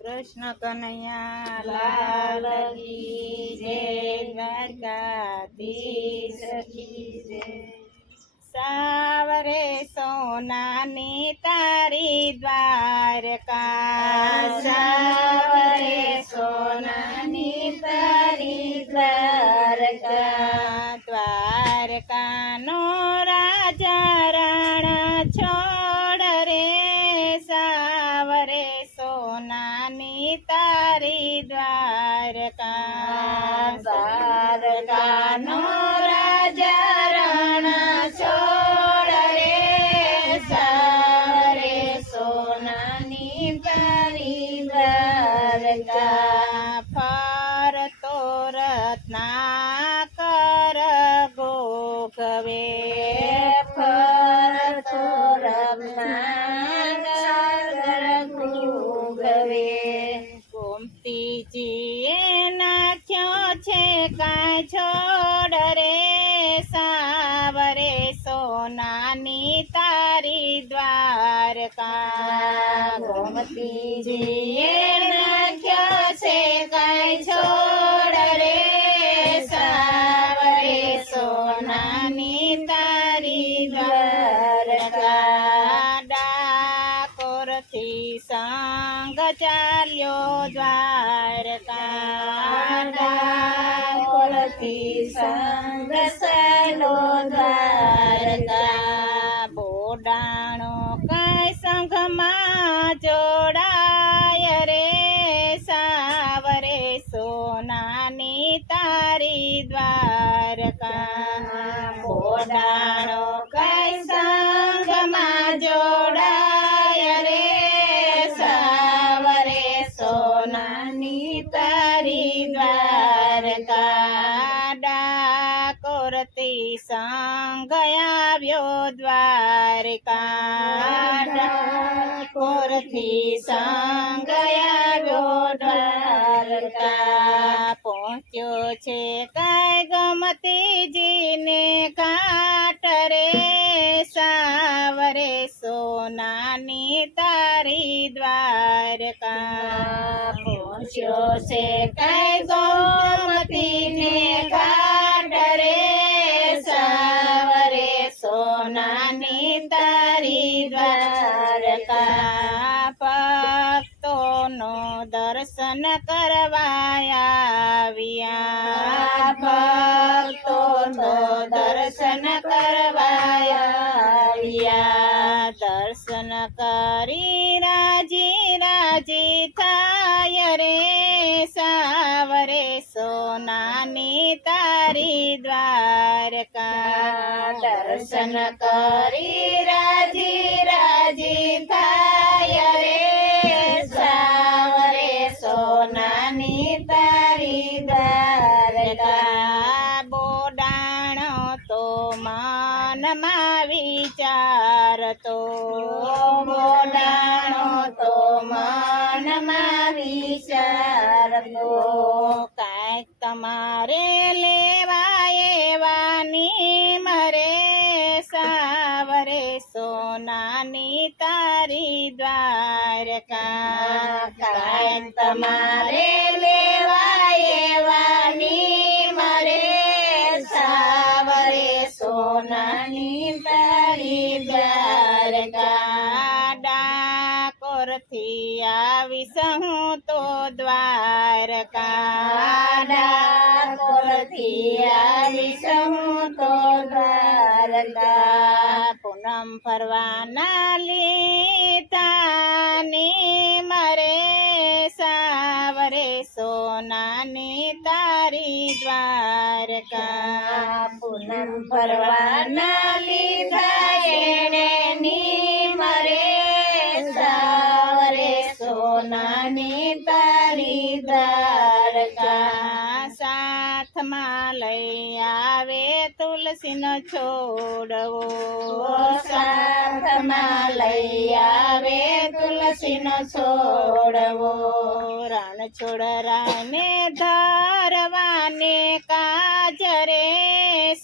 કૃષ્ણ કનૈયા લાલ કી જય, દ્વારકાધીશ કી જય। સાવરે સોનાની તારી દ્વારકા, સાવરે સોનાની તારી દ્વારકા। દ્વારકાનો રાજા રણ છોડ રે, સાવરે સોનાની તારી દ્વારકા। દ્વારકાનો રાજા રણ છોડ રે, સાવરે સોનાની તારી દ્વારકા। ફરતો રત્નાકર ગોખવે, ફરતો રત્નાકર ગોખવે। ગોમતીજીએ નાખ્યો છે કાંઈ છોડ રે, સાવરે સોનાની તારી દ્વારકા। ગોમતીજીએ નાખ્યો છે કાંઈ છોડ રે, સાવરે સોનાની તારી દ્વારકા। ડાકોરથી સંગ ચાલ્યો દ્વારકા, ડાકોરથી સંગ ચાલ્યો દ્વારકા। બોડાણો કાંઈ સંઘમાં જોડાય રે, સાવરે સોનાની તારી દ્વારકા। બોડાણો કાંઈ સંગમાં જોડાય રે, સાવરે સોનાની તારી દ્વારકા। ડાકોરથી સંગ આવ્યો દ્વારકા, ડાકોરથી સંગ આવ્યો દ્વારકા। પહોંચ્યો છે કાંઈ ગમતીજીને ઘાટ રે, સાવરે સોનાની તારી દ્વારકા। પહોંચ્યો છે કાંઈ ગોમતીને ઘાટ રે, સાવરે સોનાની તારી દ્વારકા। ભક્તોનો દર્શન કરવા આવ્યા, ભક્તોનો દર્શન કરવા આવ્યા। દર્શન કરી રાજી રાજી થાય રે, સાવરે સોનાની તારી દ્વારકા। દર્શન કરી રાજી રાજી થાય રે, સાવરે સોનાની તારી દ્વારકા। બોડાણો તો મનમાં વિચારતો, બોડાણો તો મનમાં વિચારતો, કાંઈક તમારે લેવા એવાની મરે, સાવરે સોનાની તારી દ્વારકા। કાંઈક તમારે લેવા એવાની મરે, સાવરે સોનાની તારી દ્વારકા। ડાકોરથી આવીશ હું તો દ્વારકા, ડાકોરથી આવીશ હું તો દ્વારકા। પૂનમ ફરવાના લીધાની મરે, સાવરે સોનાની તારી દ્વારકા। પૂનમ ફરવાના લીધા એણે ની મરે, સાવરે સોનાની તારી દ્વારકા। સાથમાં લઈ આવે તુલસીનો છોડવો, સાથમાં લઈ આવે તુલસીનો છોડવો, રણ છોડરાને ધરવાને કાજ રે,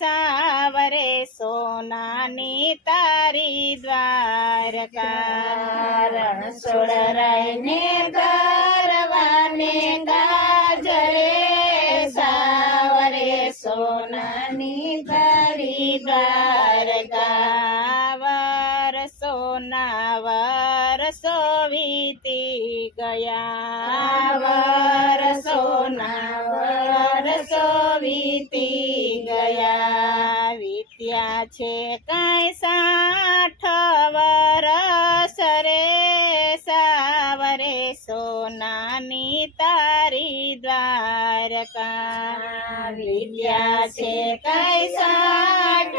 સાવરે સોનાની તારી દ્વારકા। રણ છોડરાઈને ઘર વીતી ગયા વર્ષોના વર્ષો વીતી ગયા વીત્યા છે કાંઈ 60 વરસ રે સાવરે સોનાની તારી દ્વારકા વિદ્યા છે કઈ 60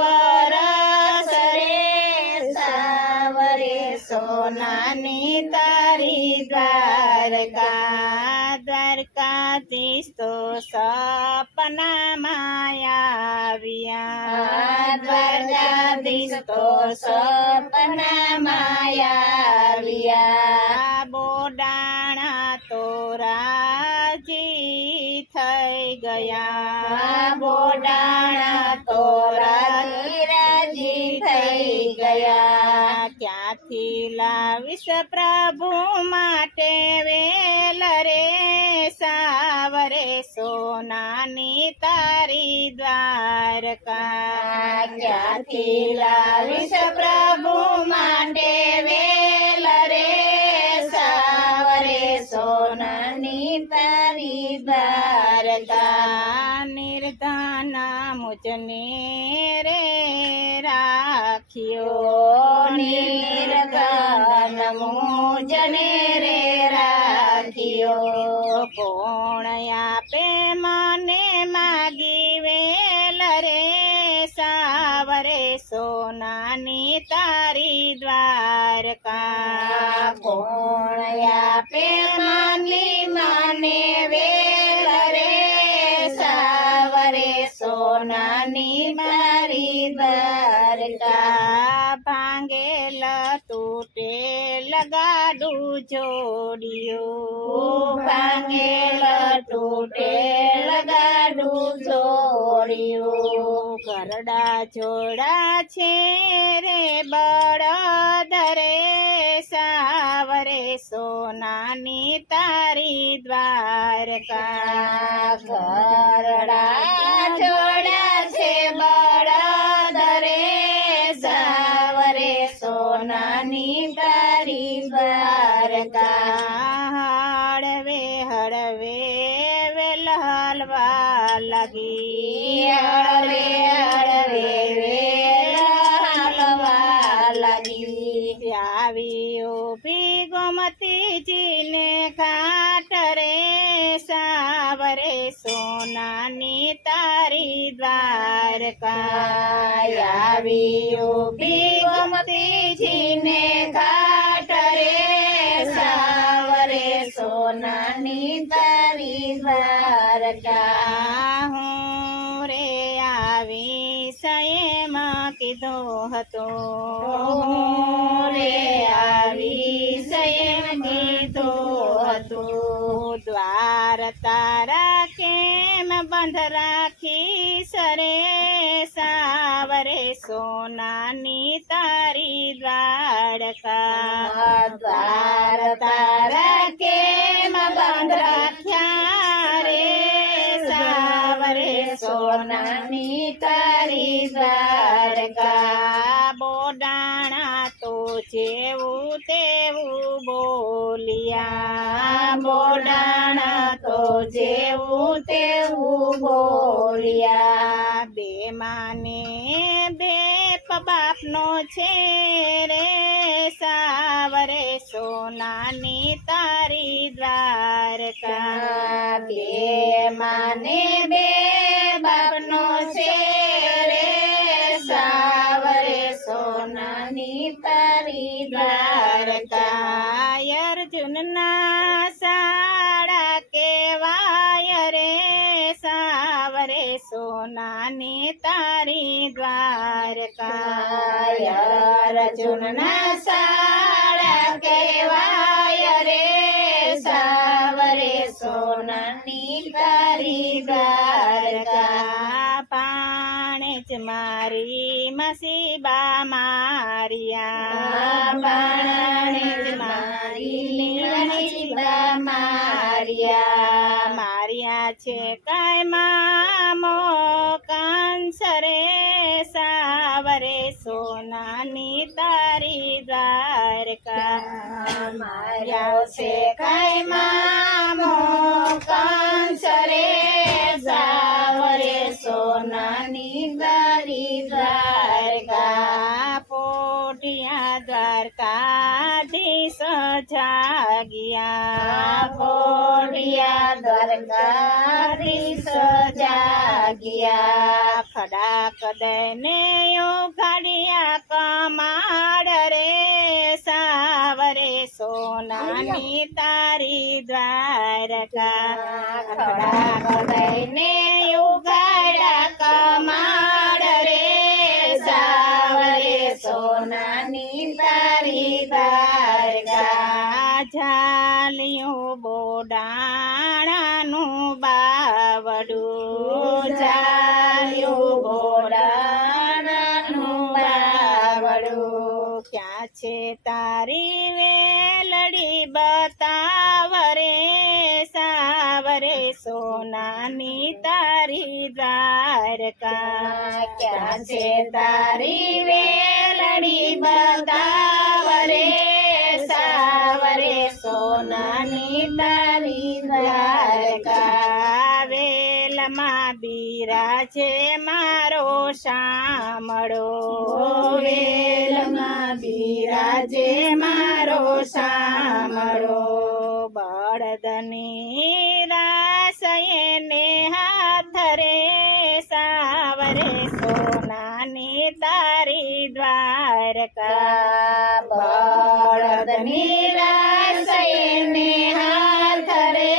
વરસ રે સાવરે સોનાની તારી દ્વારકા દ્વારકાધીશ તો સપનામાં આવ્યા દ્વારકાધીશ તો સપનામાં આવ્યા બોડાણા તો રાજી થઈ ગયા બોડાણા તો રાજી થઈ ગયા ક્યાંથી લાવીશ પ્રભુ માટે વેલ રે સાવરે સોનાની તારી દ્વારકા ક્યાંથી લાવીશ પ્રભુ માટે વેલ રે સાવરે સોનાની તારી દ્વારકા નિર્ધન મુજને રે રાખ્યો નિર્ધન મુજને રે રાખ્યો કોણ આપે મને માગી વેલ રે સાવરે સોનાની તારી દ્વારકા કોણ આપે માની મને વેલ રે સાવરે સોનાની મારી દ્વારકા ભાંગેલ તૂટેલ ગાડું જોડિયું ભાંગેલ તૂટેલ ગાડું જોડ્યું ગરડા જોડા છે રે બળદ રે સાવરે સોનાની તારી દ્વારકા ઘરડા જોડા છે બળદ રે સાવરે સોનાની તારી દ્વારકા હળવે હળવે વેલ હલવા લાગી હળવે હળવે વેલ હાલવા લાગી આવી ઊભી ગોમતીજીને ઘાટ રે સાવરે સોનાની તારી દ્વારકા આવી ઊભી ગોમતીજીને ઘાટ રે સાવરે સોનાની તારી દ્વારકા હું રે આવી સયમ કીધો હતો રે આવી સયમ કીધો હતો દ્વાર તારા કેમ બંધ રાખી સરે સાવરે સોનાની તારી દ્વારકા દ્વાર તારા કેમ બંધ રાખ્યા રે સાવરે સોનાની તારી દ્વારકા બોડાણા તો જેવું તેવું બોલિયા બોડાણા તો જેવું તેવું બોલ્યા બે માને બે બાપનો છે રે સાવરે સોનાની તારી દ્વારકા બે માને બે બાપનો છે રે સાવરે સોનાની તારી દ્વારકા અર્જુનના સાડા કેવાય રે સાવરે સોનાની તારી દ્વારકા અર્જુનના સાડા કહેવાય રે સાવરે સોનાની તારી દ્વારકા પાણે જ મારી મસીબા મારિયા પાણે જ મારી મસીબા મારિયા મારિયા છે કાંઈ મામો કંસ રે સાવરે સોનાની તારી દ્વારકા માર્યો છે કઈ મામો કંસ રે જાવ રે સોનાની તારી દ્વારકા પોટિયા દ્વારકાધીશ જાગ્યા પોડિયા દ્વારકાધીશ જાગ્યા ખડાક દઈને ઉઘાડ્યા કમાડ રે સાવરે સોનાની તારી દ્વારકા ખડાક દઈને ઉઘાડ્યા કમાડ રે સાવરે સોનાની તારી દ્વારકા ઝાલ્યું બોડાણાનું બાવડું જાયું ઘોડાનું બાવડું ક્યાં છે તારી વેલડી બતાવ રે સાવરે સોનાની તારી દ્વારકા ક્યાં છે તારી વેલડી બતાવ રે સાવરે સોનાની તારી દ્વારકા વેલમાં બિરાજે મારો શામળો વેલમાં બિરાજે મારો શામળો બળદની રાસયને હાથ રે સાવરે સોનાની તારી દ્વારકા બળદની રાસયને હાથ રે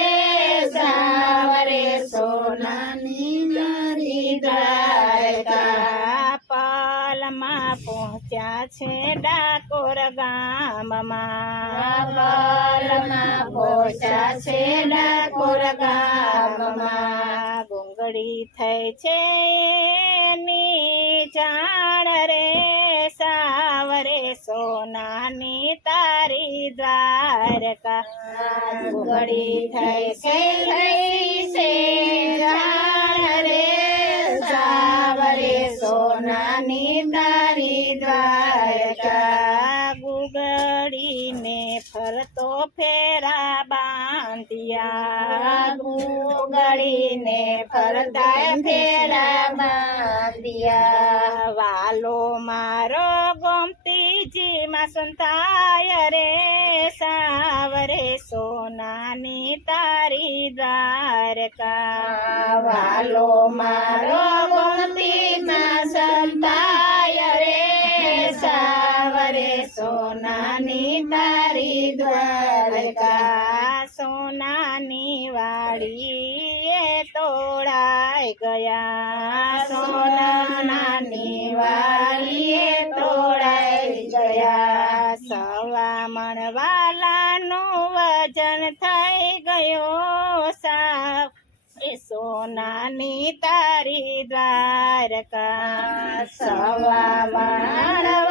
સાવરે સોનાની તારી દ્વારકા પાલમાં પહોંચ્યા છે ડાકોર ગામમાં પાલમાં પહોંચ્યા છે ડાકોર ગામમાં ગુંગળી થઈ છે એની જાણ રે સાવરે સોનાની તારી દ્વારકા ગુંગળી થઈ છે જાણ રે સાવરે સોનાની તારી દ્વારકા ગુગળીને ફરતો ફેરા બાંધ્યા ગુંગળીને ફરતા ફેરા બાંધ્યા વાલો મારો ગોમતીજી માં સંતાય રે સાવરે સોનાની તારી દ્વારકા વાલો મારો ગોમતીમાં સંતાય રે સાવરે સોનાની તારી દ્વારકા સોનાની વાડીએ તોડાઈ ગયા સોનાની વાલીએ તોડાઈ ગયા સવા મણવાલાનું વજન થઈ ગયો સા સોનાની તારી દ્વારકા સવા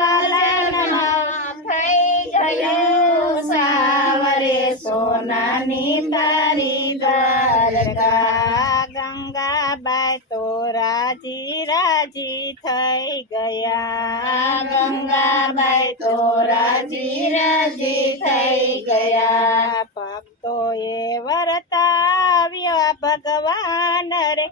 મણવાલાના થઈ ગયું સાવરે સોનાની તારી દ્વારકા ગંગાબાઈ તો રાજી રાજી થઈ ગયા ગંગાબાઈ તો રાજી રાજી થઈ ગયા ભક્તોએ વર્તાવ્યા ભગવાન રે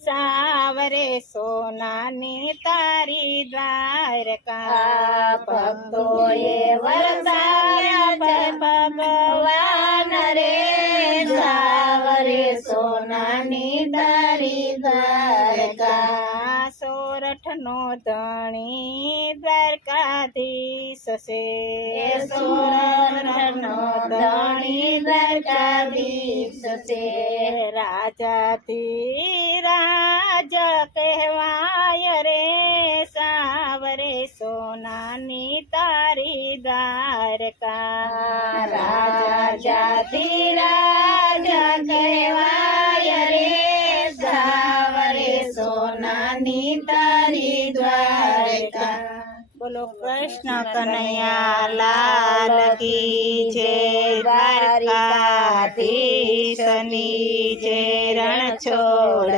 સાવરે સોનાની તારી દ્વારકા ભક્તોએ વર્તાવ્યા ભગવાન રે સાવરે સોનાની તારી દ્વારકા સોરઠનો ધણી દ્વારકાધીશ છે સોરઠનો ધણી દ્વારકાધીશ છે રાજાથી રાજ કહેવાય રે સાવરે સોનાની તારી દ્વારકા રાજા જાતિ રાજા કહેવાય રે સાવરે સોનાની તારી દ્વારકા બોલો કૃષ્ણ કનૈયા લાલ કી જય દ્વારકાધીશની જય રણછોડ